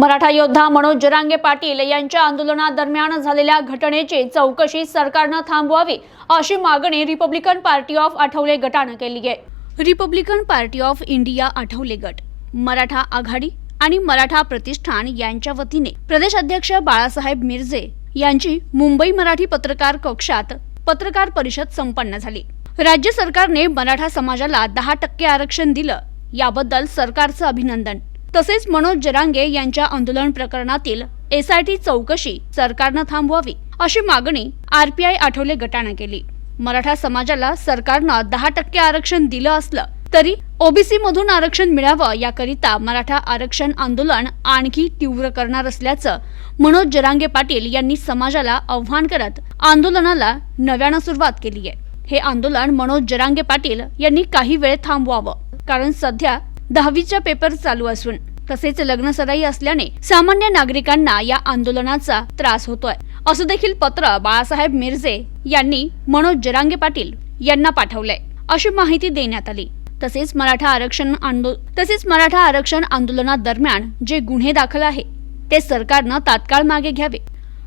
मराठा योद्धा मनोज जरांगे पाटील यांच्या आंदोलनादरम्यान झालेल्या घटनेची चौकशी सरकारनं थांबवावी अशी मागणी रिपब्लिकन पार्टी ऑफ आठवले गटानं केली आहे. Republican party of India Athawale गट मराठा आघाडी आणि मराठा प्रतिष्ठान यांच्या वतीने प्रदेश अध्यक्ष बाळासाहेब मिरजे यांची मुंबई मराठी पत्रकार कक्षात पत्रकार परिषद संपन्न झाली. राज्य सरकारने मराठा समाजाला दहा टक्के आरक्षण दिलं याबद्दल सरकारचं अभिनंदन. तसेच मनोज जरांगे यांच्या आंदोलन प्रकरणातील एसआयटी चौकशी सरकारनं थांबवावी अशी मागणी आरपीआय आठवले गटानं केली. मराठा समाजाला सरकारनं दहा टक्के आरक्षण दिलं असलं तरी ओबीसी मधून आरक्षण मिळावं याकरिता मराठा आरक्षण आंदोलन आणखी तीव्र करणार असल्याचं मनोज जरांगे पाटील यांनी समाजाला आव्हान करत आंदोलनाला नव्यानं सुरुवात केली आहे हे आंदोलन मनोज जरांगे पाटील यांनी काही वेळ थांबवावं. कारण सध्या दहावीचा पेपर चालू असून तसेच लग्न सराई असल्याने सामान्य नागरिकांना या आंदोलनाचा त्रास होतोय. असं देखील पत्र बाळासाहेब मिरजे यांनी मनोज जरांगे पाटील यांना पाठवलंय. अशी माहिती देण्यात आली. तसेच मराठा आरक्षण आंदोलन तसेच मराठा आरक्षण आंदोलनादरम्यान जे गुन्हे दाखल आहे ते सरकारनं तात्काळ मागे घ्यावे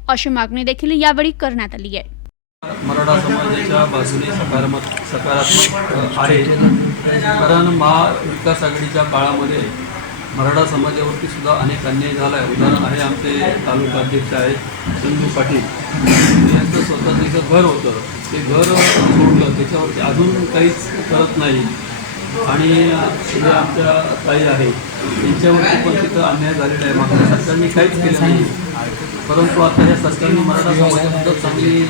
अशी मागणी देखील यावेळी करण्यात आली आहे. मराठा समाजाच्या बाजूने सकारात्मक सकारात्मक आहे. कारण महाविकास आघाडीच्या काळामध्ये मराठा समाजावरती सुद्धा अनेक अन्याय झाला आहे उदाहरण आहे आमचे तालुका अध्यक्ष आहेत संजू पाटील. यांचं स्वतःचं घर होतं ते घर सोडलं. त्याच्यावरती अजून काहीच करत नाही. आणि जे आमच्या ताई आहे. त्यांच्यावरती पण तिथं अन्याय झालेला आहे. मागच्या सरकारने काहीच केलं नाही. परंतु आता या सरकारने मराठा समाजाबद्दल चांगली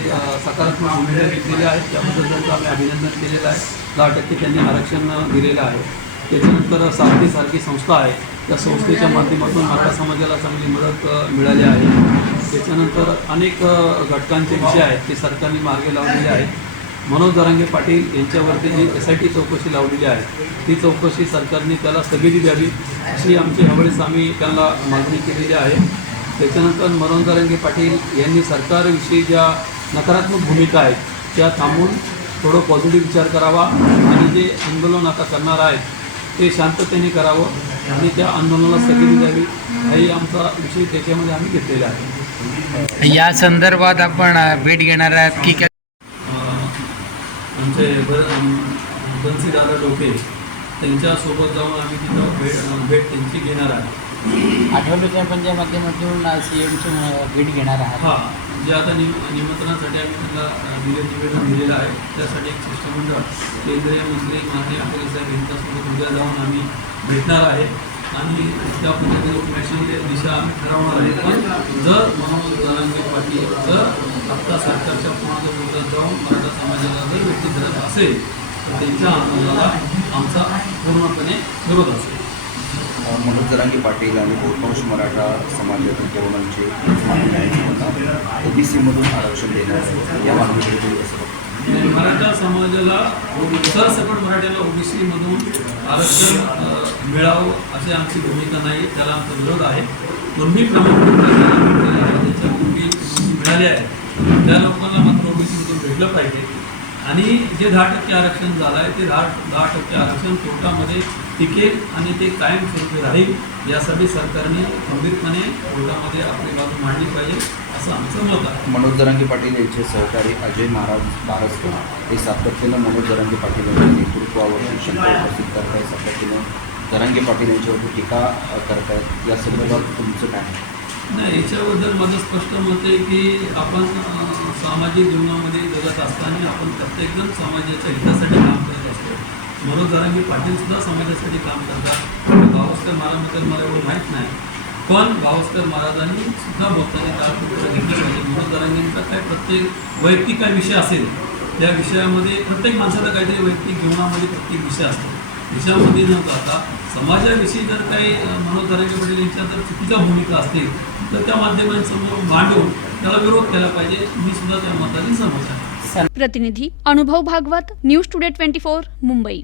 सकारात्मक भूमिका घेतलेली आहे. त्याबद्दल त्यांचं आम्ही अभिनंदन केलेलं आहे. दहा टक्के त्यांनी आरक्षण दिलेलं आहे. त्याच्यानंतर सारखी सारखी संस्था आहे. त्या संस्थेच्या माध्यमातून मराठा समाजाला चांगली मदत मिळाली आहे. त्याच्यानंतर अनेक घटकांचे विषय आहेत. ते सरकारने मार्गे लावलेले आहेत. मनोज दरांगे पाटील यांच्यावरती जी एस आय टी चौकशी लावलेली आहे ती चौकशी सरकारने त्याला स्थगिती द्यावी अशी आमची ह्यावेळेस आम्ही त्यांना मागणी केलेली आहे. त्याच्यानंतर मनोज दरांगे पाटील यांनी सरकारविषयी ज्या नकारात्मक भूमिका आहेत त्या थांबून थोडं पॉझिटिव्ह विचार करावा आणि जे आंदोलन आता करणार आहेत ते शांततेने करावं आणि त्या आंदोलनाला स्थगिती द्यावी हाही आमचा विषय त्याच्यामध्ये आम्ही घेतलेला आहे. या संदर्भात आपण भेट घेणार आहात की आमचे ब- बन्सीदादा डोके त्यांच्यासोबत जाऊन आम्ही तिथं भेट भेट त्यांची घेणार आहे. आठवड्याच्या पंच्या माध्यमातून सी एमची भेट घेणार आहात. हां जे आता निम निमंत्रणासाठी आम्ही त्यांना अं, निवे निवेदन दिलेलं आहे. त्यासाठी एक शिष्टमंडळ केंद्रीय मंत्री माननीय आठवले साहेब यांच्यासोबत उद्या जाऊन आम्ही भेटणार आहे. आणि त्या पद्धतीने पुण्याची दिशा आम्ही ठरवणार आहे. पण जर मनोज जरांगे पाटील जर आत्ता सरकारच्या समाजाला जर व्यक्ती असेल तर त्यांच्या आंदोलनाला आमचा पूर्णपणे विरोध असेल. मनोज जरांगे पाटील आणि बहुतांश मराठा समाजातील तरुणांची मागणी आहे ओबीसीमधून आरक्षण देण्यात. या मागणीकडे मराठा समाजाला सरसकट मराठ्याला ओबीसी मधून आरक्षण मिळावं अशी आमची भूमिका नाही त्याला आमचा विरोध आहे. दोन्ही प्रमुख त्याच्यापूर्वी मिळाले आहे. त्या लोकांना मात्र ओबीसी मधून भेटलं पाहिजे. आणि जे दहा टक्के आरक्षण झालं आहे ते दहा दहा टक्के आरक्षण कोर्टामध्ये टिकेल आणि ते कायमस्वरूपी राहील यासाठी सरकारने गंभीरपणे कोर्टामध्ये आपली बाजू मांडली पाहिजे असं आमचं मत आहे. मनोज जरांगे पाटील यांचे सहकारी अजय महाराज बारसकर हे सातत्यानं मनोज जरांगे पाटील यांच्या नेतृत्वावरती शंका उपस्थित करत आहेत सातत्यानं. जरांगे पाटील यांच्यावरती टीका करतायत. या संदर्भात तुमचं काय आहे? नाही याच्याबद्दल माझं स्पष्ट मत आहे की आपण सामाजिक जीवनामध्ये जगत असताना आपण प्रत्येकजण समाजाच्या हितासाठी काम करत असतो. मनोज जरांगी पाटील सुद्धा समाजासाठी काम करतात. गावस्कर महाराजांबद्दल मला एवढं माहीत नाही. पण गावस्कर महाराजांनी सुद्धा बोलताना काळपूर्व घेतलं पाहिजे. मनोज जरांगेंचा काय प्रत्येक वैयक्तिक काय विषय असेल त्या विषयामध्ये प्रत्येक माणसाचा काहीतरी वैयक्तिक जीवनामध्ये प्रत्येक विषय असतो. देशामध्ये न जाता समाजाविषयी जर काही मनोज दरांगे पटेल यांच्या जर चुकीच्या भूमिका असतील तर त्या माध्यमांसमोर मांडून त्याला विरोध केला पाहिजे. मी सुद्धा त्या मताने सहमत आहे. प्रतिनिधी Anubhav Bhagwat news today twenty four Mumbai.